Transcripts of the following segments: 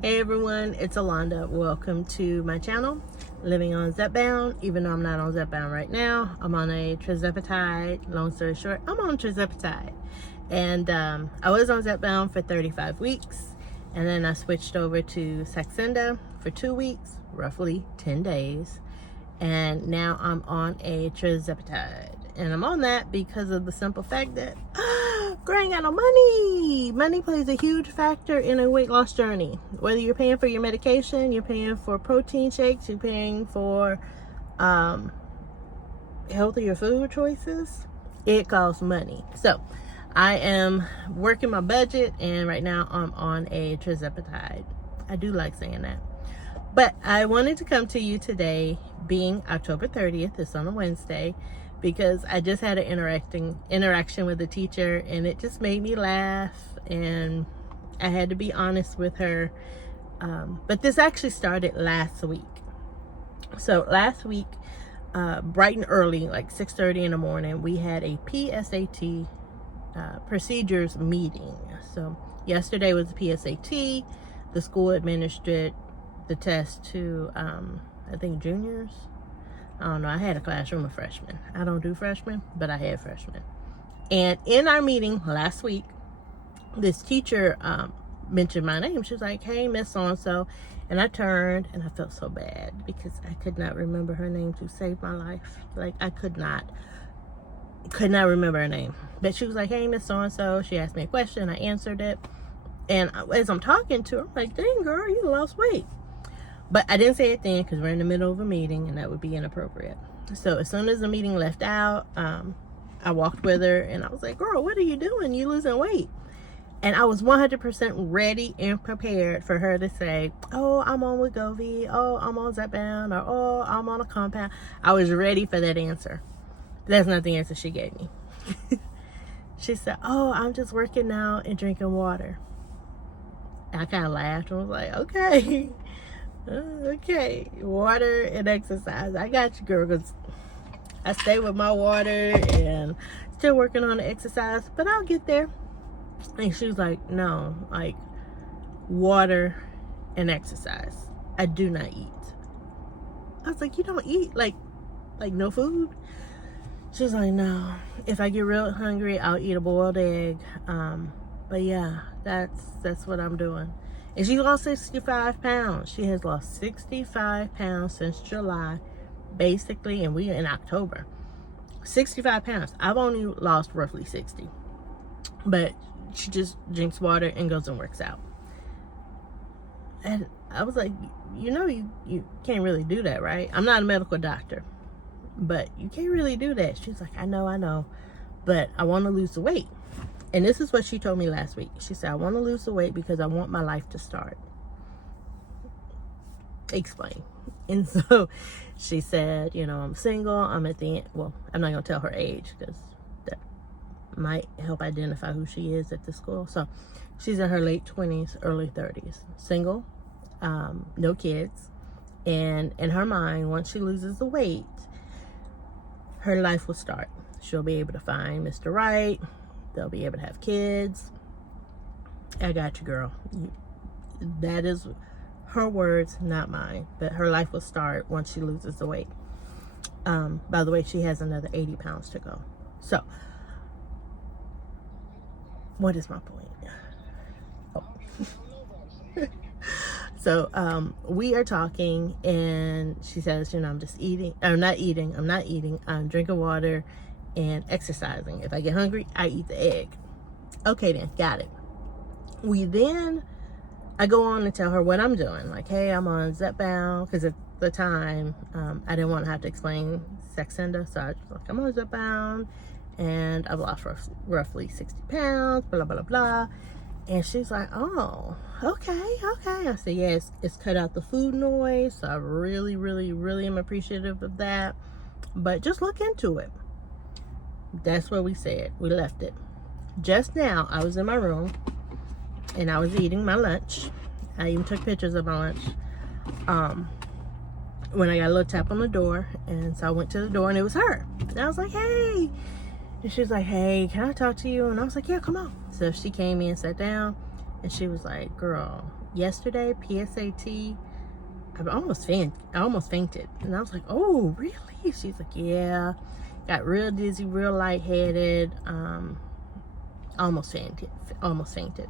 Hey everyone, it's Allanda. Welcome to my channel, Living on Zepbound. Even though I'm not on Zepbound right now, I'm on a tirzepatide. Long story short, I'm on tirzepatide. And I was on Zepbound for 35 weeks. And then I switched over to Saxenda for 2 weeks, roughly 10 days. And now I'm on a tirzepatide. And I'm on that because of the simple fact that girl, ain't got no money. Money plays a huge factor in a weight loss journey. Whether you're paying for your medication, you're paying for protein shakes, you're paying for healthier food choices, it costs money. So I am working my budget, and right now I'm on a tirzepatide. I do like saying that. But I wanted to come to you today, being October 30th, it's on a Wednesday, because I just had an interaction with a teacher, and it just made me laugh, and I had to be honest with her. But this actually started last week. So last week, bright and early, like 6:30 in the morning, we had a PSAT procedures meeting. So yesterday was the PSAT. The school administered the test to, I think, juniors. I don't know. I had a classroom of freshmen. I don't do freshmen, but I had freshmen. And in our meeting last week, this teacher mentioned my name. She was like, "Hey, Miss So-and-so." And I turned, and I felt so bad because I could not remember her name to save my life. Like, I could not remember her name. But she was like, "Hey, Miss So-and-so." She asked me a question. I answered it. And as I'm talking to her, I'm like, "Dang, girl, you lost weight." But I didn't say it then because we're in the middle of a meeting, and that would be inappropriate. So as soon as the meeting left out, I walked with her, and I was like, "Girl, what are you doing? You losing weight?" And I was 100% ready and prepared for her to say, "Oh, I'm on Wegovy. Oh, I'm on Zepbound. Or, oh, I'm on a compound." I was ready for that answer. That's not the answer she gave me. She said, "Oh, I'm just working out and drinking water." I kind of laughed and was like, "Okay. Okay, water and exercise. I got you, girl, because I stay with my water and still working on the exercise, but I'll get there." And she was like, "No, like water and exercise. I do not eat." I was like, "You don't eat like no food?" She was like, "No. If I get real hungry, I'll eat a boiled egg. But yeah, that's what I'm doing." And she lost 65 pounds. She has lost 65 pounds since July, basically, and we're in October. 65 pounds. I've only lost roughly 60. But she just drinks water and goes and works out. And I was like, you can't really do that, right? I'm not a medical doctor, but you can't really do that. She's like, I know, but I want to lose the weight. And this is what she told me last week. She said, "I want to lose the weight because I want my life to start." Explain. And so she said, I'm single. I'm at the end. Well, I'm not going to tell her age because that might help identify who she is at the school. So she's in her late 20s, early 30s. Single, no kids. And in her mind, once she loses the weight, her life will start. She'll be able to find Mr. Right. They'll be able to have kids. I got you, girl. That is her words, not mine. But her life will start once she loses the weight. By the way, she has another 80 pounds to go. So, what is my point? Oh. So, we are talking, and she says, I'm just eating. I'm not eating. I'm drinking water and exercising. If I get hungry, I eat the egg. Okay then, got it. I go on and tell her what I'm doing. Like, hey, I'm on Zepbound, because at the time, I didn't want to have to explain Saxenda, so I was like, I'm on Zepbound, and I've lost roughly 60 pounds, blah, blah, blah. And she's like, "Oh, okay. I said, yes, it's cut out the food noise, so I really, really, really am appreciative of that, but just look into it." That's what we said. We left it. Just now, I was in my room, and I was eating my lunch. I even took pictures of my lunch. When I got a little tap on the door, and so I went to the door, and it was her. And I was like, "Hey." And she was like, "Hey, can I talk to you?" And I was like, "Yeah, come on." So she came in, sat down, And she was like, girl, yesterday, PSAT, I almost fainted. And I was like, oh, really? She's like, yeah. Got real dizzy, real lightheaded. Almost fainted.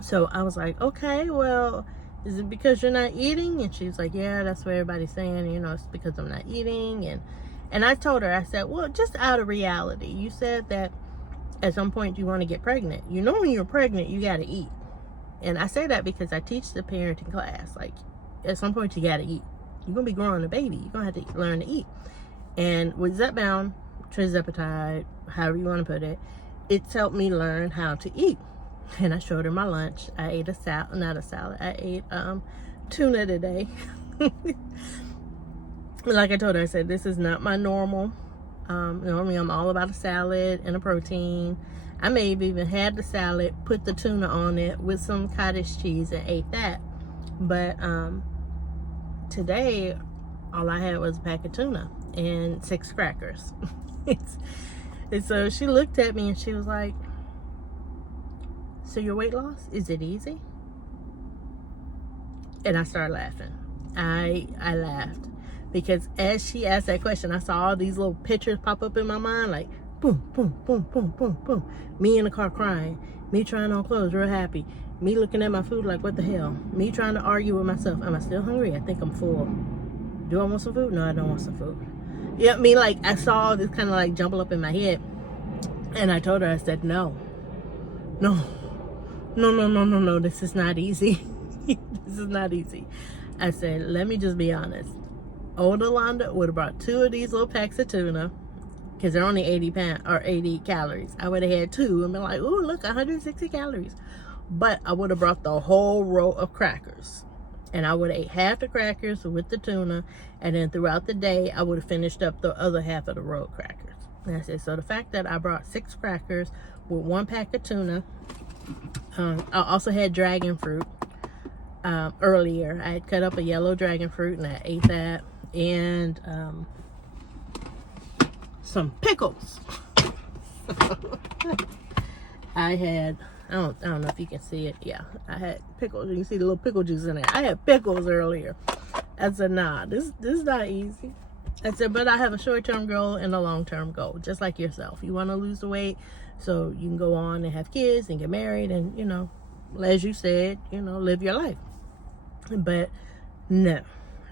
So I was like, okay, well, is it because you're not eating? And she's like, yeah, that's what everybody's saying. You know, it's because I'm not eating. And I told her, I said, well, just out of reality, you said that at some point you want to get pregnant. You know, when you're pregnant, you got to eat. And I say that because I teach the parenting class. Like, at some point you got to eat. You're going to be growing a baby. You're going to have to learn to eat. And with Zepbound, tirzepatide, however you want to put it, it's helped me learn how to eat. And I showed her my lunch. I ate I ate tuna today. Like I told her, I said, this is not my normal. Normally I'm all about a salad and a protein. I may have even had the salad, put the tuna on it with some cottage cheese and ate that. But today, all I had was a pack of tuna and 6 crackers. And so she looked at me and she was like, so your weight loss, is it easy? And I started laughing. I laughed because as she asked that question, I saw all these little pictures pop up in my mind, like boom, boom, boom, boom, boom, boom. Me in the car crying, me trying on clothes, real happy, me looking at my food like, what the hell? Me trying to argue with myself. Am I still hungry? I think I'm full. Do I want some food? No, I don't want some food. Yeah, I mean, like, I saw this kind of like jumble up in my head. And I told her, I said, no, this is not easy. This is not easy. I said, let me just be honest. Old Allanda would have brought 2 of these little packs of tuna, because they're only 80 calories. I would have had 2 and been like, ooh, look, 160 calories. But I would have brought the whole row of crackers. And I would have ate half the crackers with the tuna. And then throughout the day, I would have finished up the other half of the row of crackers. And I said, so the fact that I brought 6 crackers with 1 pack of tuna. I also had dragon fruit earlier. I had cut up a yellow dragon fruit and I ate that. And some pickles. I had, I don't know if you can see it. Yeah, I had pickles. You can see the little pickle juice in there. I had pickles earlier. I said, nah, this is not easy. I said, but I have a short-term goal and a long-term goal, just like yourself. You want to lose the weight so you can go on and have kids and get married and, you know, as you said, you know, live your life. But no,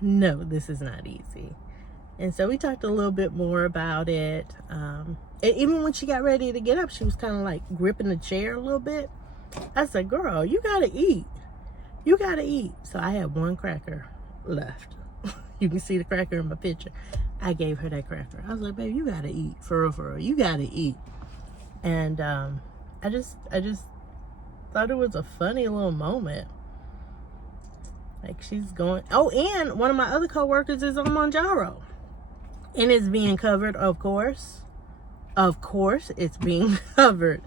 this is not easy. And so we talked a little bit more about it. And even when she got ready to get up, she was kind of like gripping the chair a little bit. I said, girl, you got to eat. You got to eat. So I had 1 cracker left. You can see the cracker in my picture. I gave her that cracker. I was like, babe, you got to eat. For real. You got to eat. And I just thought it was a funny little moment. Like, she's going. Oh, and one of my other coworkers is on Mounjaro. And it's being covered, of course. Of course, it's being covered.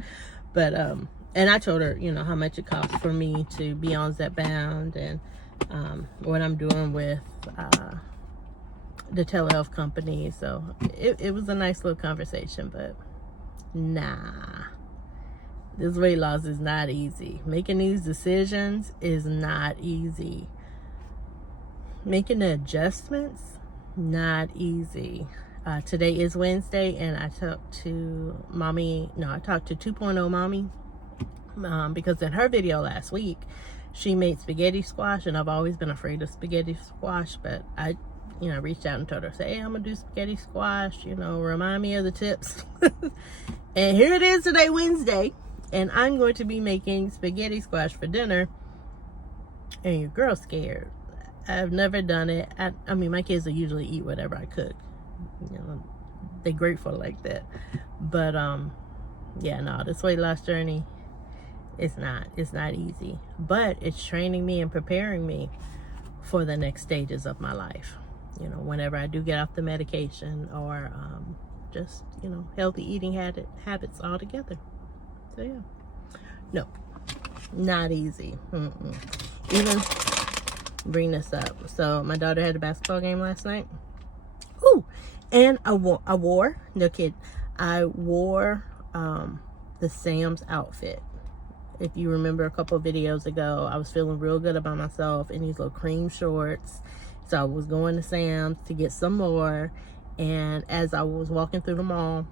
But, and I told her, you know, how much it costs for me to be on Zepbound and what I'm doing with the telehealth company. So it was a nice little conversation, but nah. This weight loss is not easy. Making these decisions is not easy. Making the adjustments, not easy. Today is Wednesday, and I talked to 2.0 Mommy, because in her video last week, she made spaghetti squash, and I've always been afraid of spaghetti squash, but I, you know, reached out and told her, say, hey, I'm gonna do spaghetti squash, you know, remind me of the tips. And here it is today, Wednesday, and I'm going to be making spaghetti squash for dinner, and your girl's scared. I've never done it. I mean, my kids will usually eat whatever I cook. You know, they're grateful like that. But yeah, no, this weight loss journey, it's not easy. But it's training me and preparing me for the next stages of my life. You know, whenever I do get off the medication, or just, you know, healthy eating habits altogether. So yeah, no, not easy. Even bring this up. So my daughter had a basketball game last night. Ooh, and I wore the Sam's outfit. If you remember a couple of videos ago, I was feeling real good about myself in these little cream shorts. So I was going to Sam's to get some more. And as I was walking through the mall,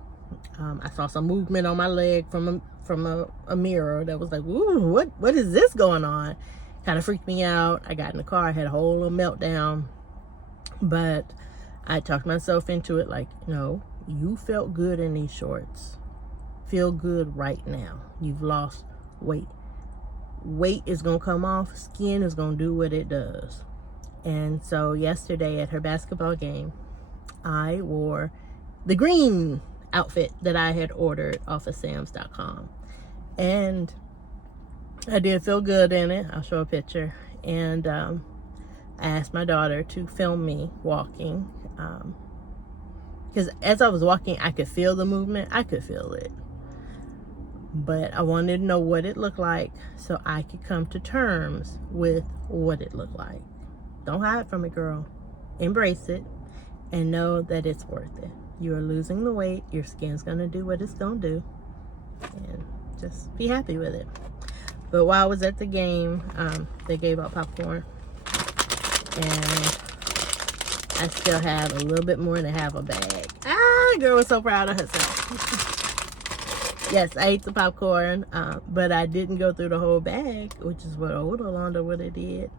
I saw some movement on my leg from a mirror that was like, ooh, what is this going on? Kind of freaked me out. I got in the car, I had a whole little meltdown. But I talked myself into it like, no, you felt good in these shorts. Feel good right now. You've lost weight. Weight is going to come off. Skin is going to do what it does. And so yesterday at her basketball game, I wore the green outfit that I had ordered off of Sams.com. And I did feel good in it. I'll show a picture. And I asked my daughter to film me walking. Because as I was walking, I could feel the movement. I could feel it. But I wanted to know what it looked like so I could come to terms with what it looked like. Don't hide from it, girl. Embrace it and know that it's worth it. You are losing the weight. Your skin's going to do what it's going to do. And just be happy with it. But while I was at the game, they gave out popcorn. And I still have a little bit more than half a bag. Girl was so proud of herself. Yes, I ate the popcorn, but I didn't go through the whole bag, which is what old Allanda would have did.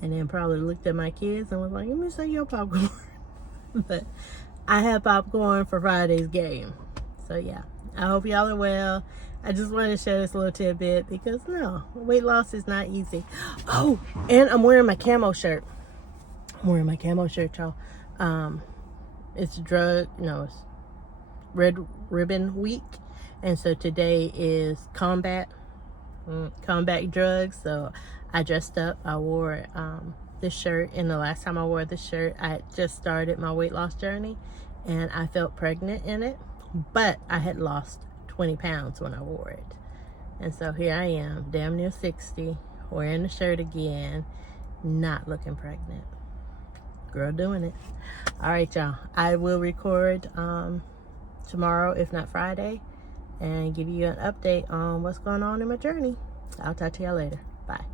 And then probably looked at my kids and was like, let me see your popcorn. But I had popcorn for Friday's game. So yeah, I hope y'all are well. I just wanted to share this little tidbit because no, weight loss is not easy. Oh, and I'm wearing my camo shirt. I'm wearing my camo shirt, y'all. It's it's Red Ribbon Week. And so today is combat drugs. So I dressed up. I wore this shirt, and the last time I wore this shirt, I had just started my weight loss journey, and I felt pregnant in it, but I had lost 20 pounds when I wore it. And so here I am, damn near 60, wearing the shirt again, not looking pregnant. Girl doing it. All right, y'all. I will record tomorrow, if not Friday, and give you an update on what's going on in my journey. I'll talk to y'all later. Bye.